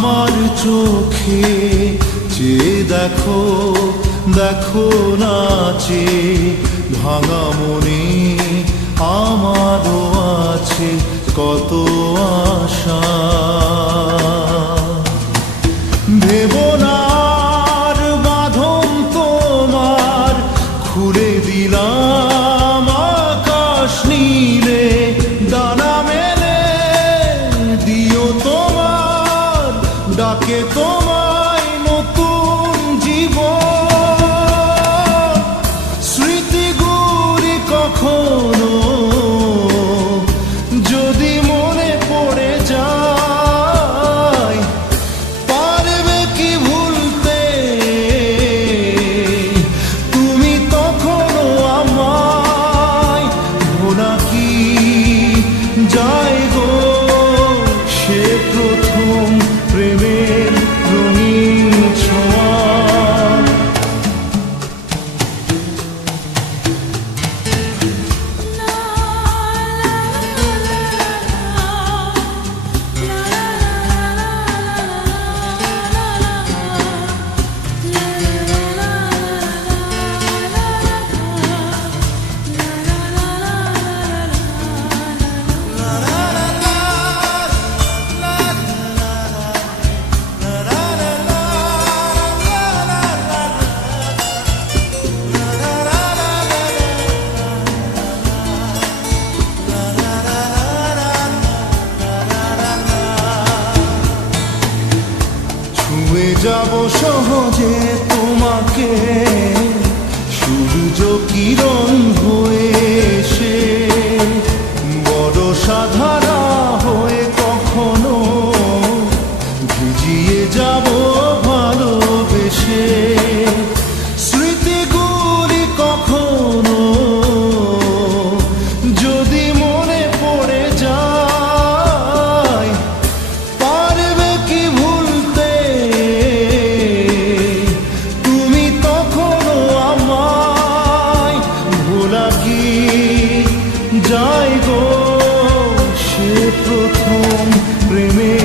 আমার চোখে যে দেখো দেখো নাচে ভাঙা মনে। que toma যাব সহজে তোমাকে। সূর্য কিরণ কি যাই গো সে প্রথম প্রেমে।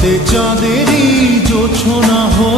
রাতে চাঁদেরই জোছনা হয়